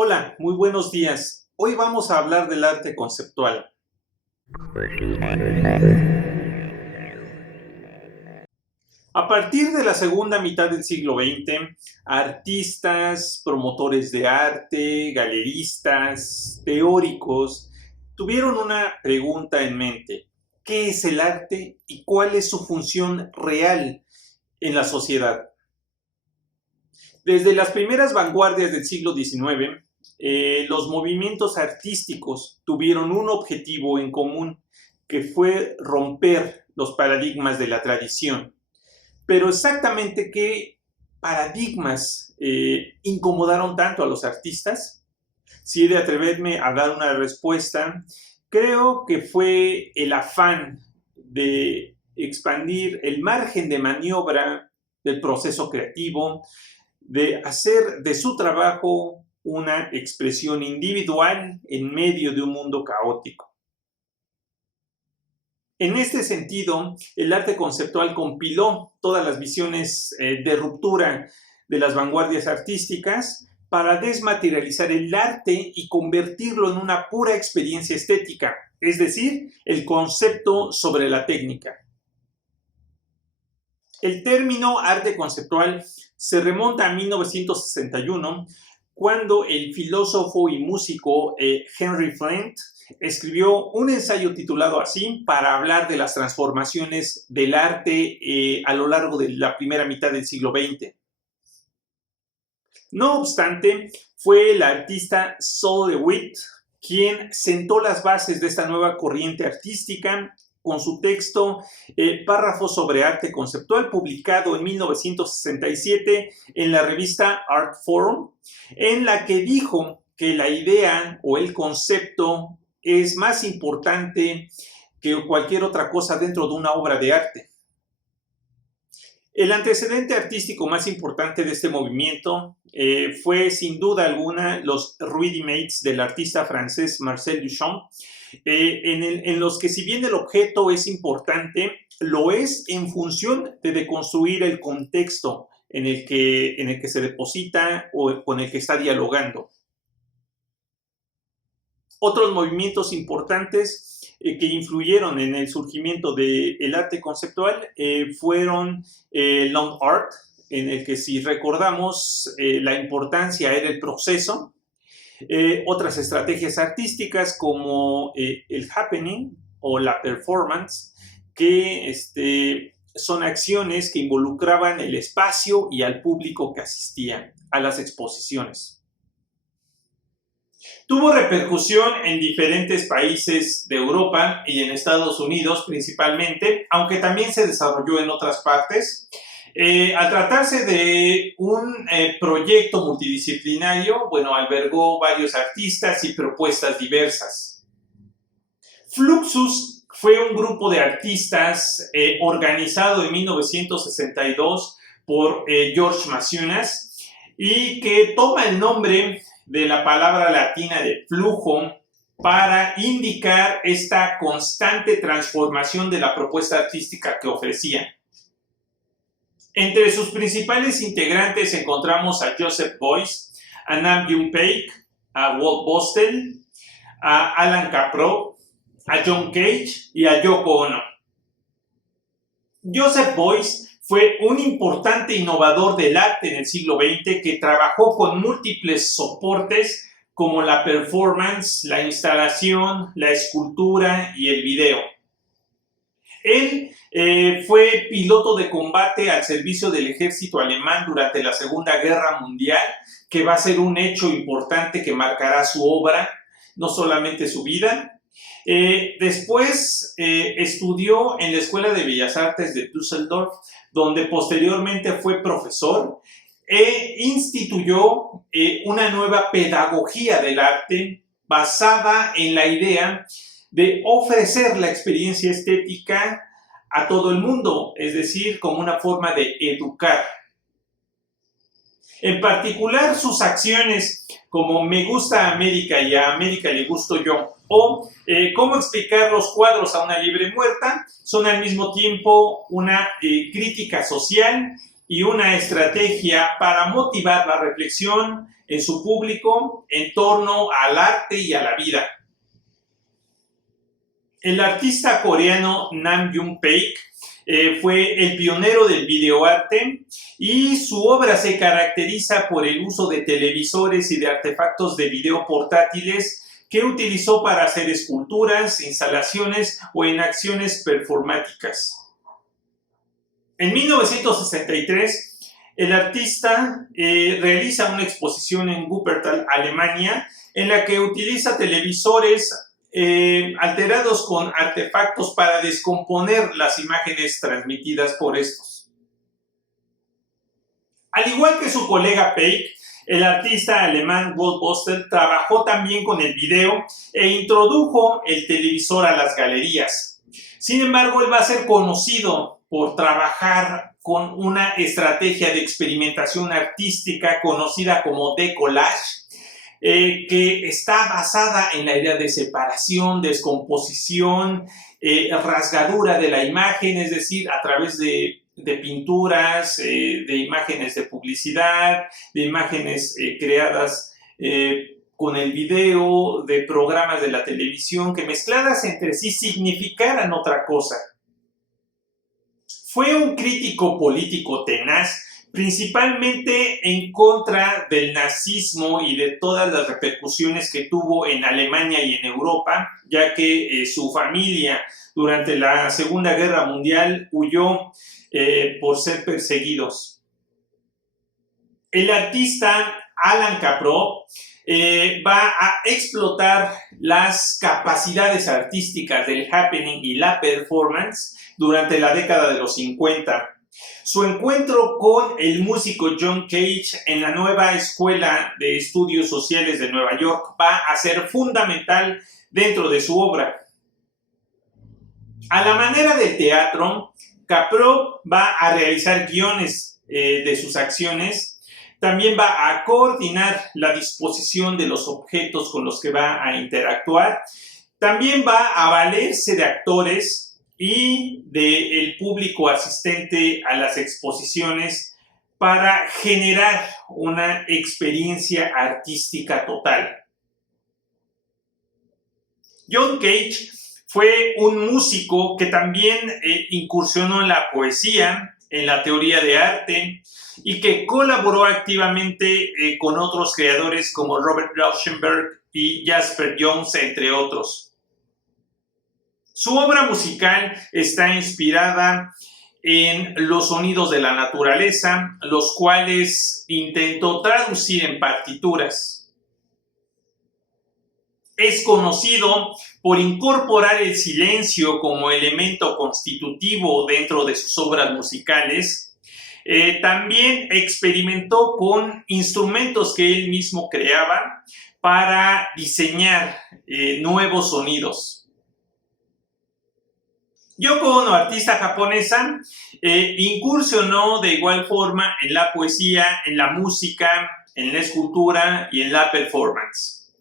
Hola, muy buenos días. Hoy vamos a hablar del arte conceptual. A partir de la segunda mitad del siglo XX, artistas, promotores de arte, galeristas, teóricos, tuvieron una pregunta en mente. ¿Qué es el arte y cuál es su función real en la sociedad? Desde las primeras vanguardias del siglo XIX, los movimientos artísticos tuvieron un objetivo en común, que fue romper los paradigmas de la tradición. Pero exactamente qué paradigmas incomodaron tanto a los artistas. Si he de atreverme a dar una respuesta, creo que fue el afán de expandir el margen de maniobra del proceso creativo, de hacer de su trabajo una expresión individual en medio de un mundo caótico. En este sentido, el arte conceptual compiló todas las visiones de ruptura de las vanguardias artísticas para desmaterializar el arte y convertirlo en una pura experiencia estética, es decir, el concepto sobre la técnica. El término arte conceptual se remonta a 1961, cuando el filósofo y músico Henry Flint escribió un ensayo titulado así para hablar de las transformaciones del arte a lo largo de la primera mitad del siglo XX. No obstante, fue el artista Sol LeWitt quien sentó las bases de esta nueva corriente artística con su texto Párrafos sobre arte conceptual, publicado en 1967 en la revista Art Forum, en la que dijo que la idea o el concepto es más importante que cualquier otra cosa dentro de una obra de arte. El antecedente artístico más importante de este movimiento fue sin duda alguna los Rudimates del artista francés Marcel Duchamp, en los que si bien el objeto es importante, lo es en función de deconstruir el contexto en el que se deposita o con el que está dialogando. Otros movimientos importantes que influyeron en el surgimiento del arte conceptual fueron Long Art, en el que si recordamos la importancia era el proceso. Otras estrategias artísticas como el happening o la performance, que son acciones que involucraban el espacio y al público que asistía a las exposiciones. Tuvo repercusión en diferentes países de Europa y en Estados Unidos principalmente, aunque también se desarrolló en otras partes. Al tratarse de un proyecto multidisciplinario, albergó varios artistas y propuestas diversas. Fluxus fue un grupo de artistas organizado en 1962 por George Maciunas y que toma el nombre de la palabra latina de flujo para indicar esta constante transformación de la propuesta artística que ofrecía. Entre sus principales integrantes encontramos a Joseph Beuys, a Nam June Paik, a Walt Bostel, a Alan Caprow, a John Cage y a Yoko Ono. Joseph Beuys fue un importante innovador del arte en el siglo XX que trabajó con múltiples soportes como la performance, la instalación, la escultura y el video. Él fue piloto de combate al servicio del ejército alemán durante la Segunda Guerra Mundial, que va a ser un hecho importante que marcará su obra, no solamente su vida. Después estudió en la Escuela de Bellas Artes de Düsseldorf, donde posteriormente fue profesor e instituyó una nueva pedagogía del arte basada en la idea de ofrecer la experiencia estética a todo el mundo, es decir, como una forma de educar. En particular, sus acciones como Me gusta América y a América le gusto yo, o cómo explicar los cuadros a una liebre muerta, son al mismo tiempo una crítica social y una estrategia para motivar la reflexión en su público en torno al arte y a la vida. El artista coreano Nam June-paik fue el pionero del videoarte y su obra se caracteriza por el uso de televisores y de artefactos de video portátiles que utilizó para hacer esculturas, instalaciones o en acciones performáticas. En 1963, el artista realiza una exposición en Wuppertal, Alemania, en la que utiliza televisores alterados con artefactos para descomponer las imágenes transmitidas por estos. Al igual que su colega Paik, el artista alemán Goldbostel trabajó también con el video e introdujo el televisor a las galerías. Sin embargo, él va a ser conocido por trabajar con una estrategia de experimentación artística conocida como decollage, que está basada en la idea de separación, descomposición, rasgadura de la imagen, es decir, a través de pinturas, de imágenes de publicidad, de imágenes creadas con el video, de programas de la televisión, que mezcladas entre sí significaran otra cosa. Fue un crítico político tenaz, principalmente en contra del nazismo y de todas las repercusiones que tuvo en Alemania y en Europa, ya que su familia durante la Segunda Guerra Mundial huyó por ser perseguidos. El artista Alan Caprow va a explotar las capacidades artísticas del happening y la performance durante la década de los 50. Su encuentro con el músico John Cage en la nueva Escuela de Estudios Sociales de Nueva York va a ser fundamental dentro de su obra. A la manera del teatro, Caprow va a realizar guiones de sus acciones, también va a coordinar la disposición de los objetos con los que va a interactuar, también va a valerse de actores y del público asistente a las exposiciones para generar una experiencia artística total. John Cage fue un músico que también incursionó en la poesía, en la teoría de arte y que colaboró activamente con otros creadores como Robert Rauschenberg y Jasper Johns, entre otros. Su obra musical está inspirada en los sonidos de la naturaleza, los cuales intentó traducir en partituras. Es conocido por incorporar el silencio como elemento constitutivo dentro de sus obras musicales. También experimentó con instrumentos que él mismo creaba para diseñar nuevos sonidos. Yoko Ono, artista japonesa, incursionó de igual forma en la poesía, en la música, en la escultura y en la performance.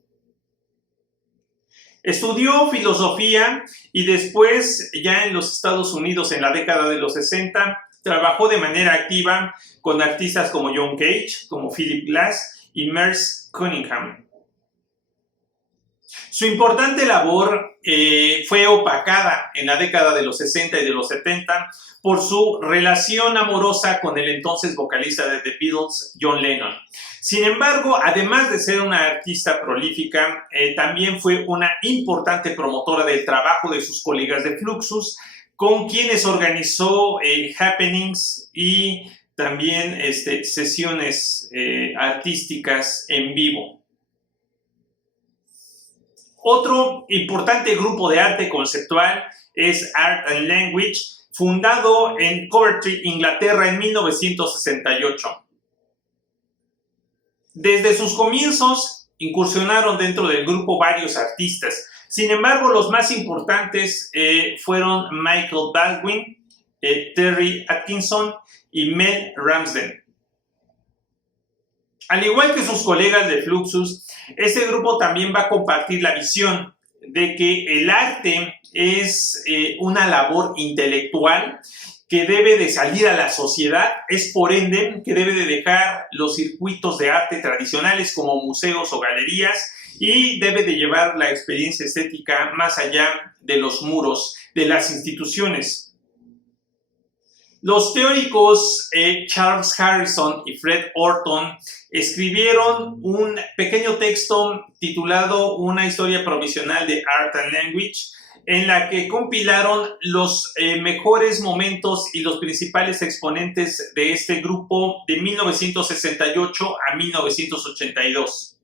Estudió filosofía y después, ya en los Estados Unidos en la década de los 60, trabajó de manera activa con artistas como John Cage, como Philip Glass y Merce Cunningham. Su importante labor fue opacada en la década de los 60 y de los 70 por su relación amorosa con el entonces vocalista de The Beatles, John Lennon. Sin embargo, además de ser una artista prolífica, también fue una importante promotora del trabajo de sus colegas de Fluxus, con quienes organizó happenings y también sesiones artísticas en vivo. Otro importante grupo de arte conceptual es Art and Language, fundado en Coventry, Inglaterra, en 1968. Desde sus comienzos incursionaron dentro del grupo varios artistas. Sin embargo, los más importantes fueron Michael Baldwin, Terry Atkinson y Mel Ramsden. Al igual que sus colegas de Fluxus, este grupo también va a compartir la visión de que el arte es una labor intelectual que debe de salir a la sociedad, es por ende que debe de dejar los circuitos de arte tradicionales como museos o galerías y debe de llevar la experiencia estética más allá de los muros de las instituciones. Los teóricos Charles Harrison y Fred Orton escribieron un pequeño texto titulado Una historia provisional de Art and Language, en la que compilaron los mejores momentos y los principales exponentes de este grupo de 1968 a 1982.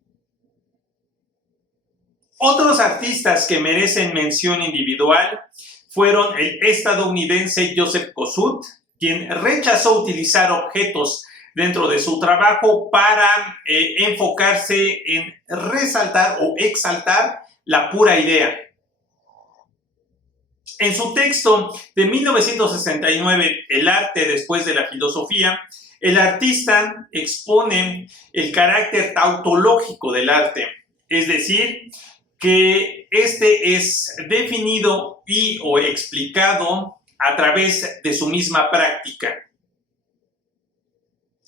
Otros artistas que merecen mención individual fueron el estadounidense Joseph Kosuth, quien rechazó utilizar objetos dentro de su trabajo para enfocarse en resaltar o exaltar la pura idea. En su texto de 1969, El arte después de la filosofía, el artista expone el carácter tautológico del arte, es decir, que este es definido y o explicado a través de su misma práctica.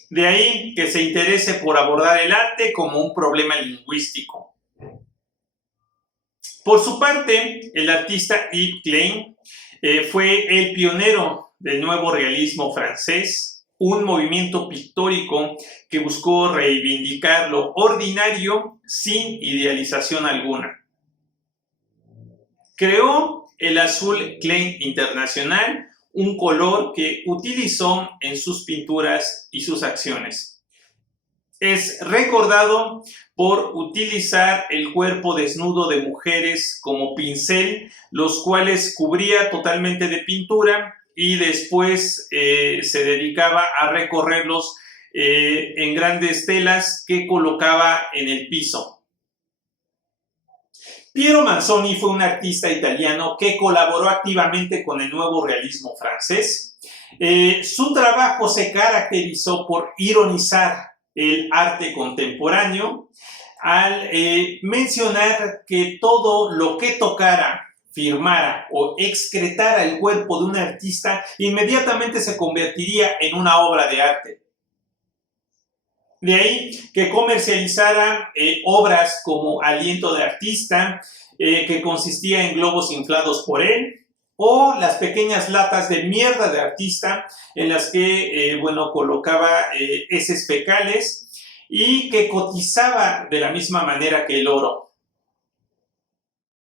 De ahí que se interese por abordar el arte como un problema lingüístico. Por su parte, el artista Yves Klein fue el pionero del nuevo realismo francés, un movimiento pictórico que buscó reivindicar lo ordinario sin idealización alguna. Creó el azul Klein Internacional, un color que utilizó en sus pinturas y sus acciones. Es recordado por utilizar el cuerpo desnudo de mujeres como pincel, los cuales cubría totalmente de pintura y después se dedicaba a recorrerlos en grandes telas que colocaba en el piso. Piero Manzoni fue un artista italiano que colaboró activamente con el nuevo realismo francés. Su trabajo se caracterizó por ironizar el arte contemporáneo al mencionar que todo lo que tocara, firmara o excretara el cuerpo de un artista inmediatamente se convertiría en una obra de arte. De ahí que comercializara obras como Aliento de Artista, que consistía en globos inflados por él, o las pequeñas latas de mierda de artista en las que, colocaba heces fecales y que cotizaba de la misma manera que el oro.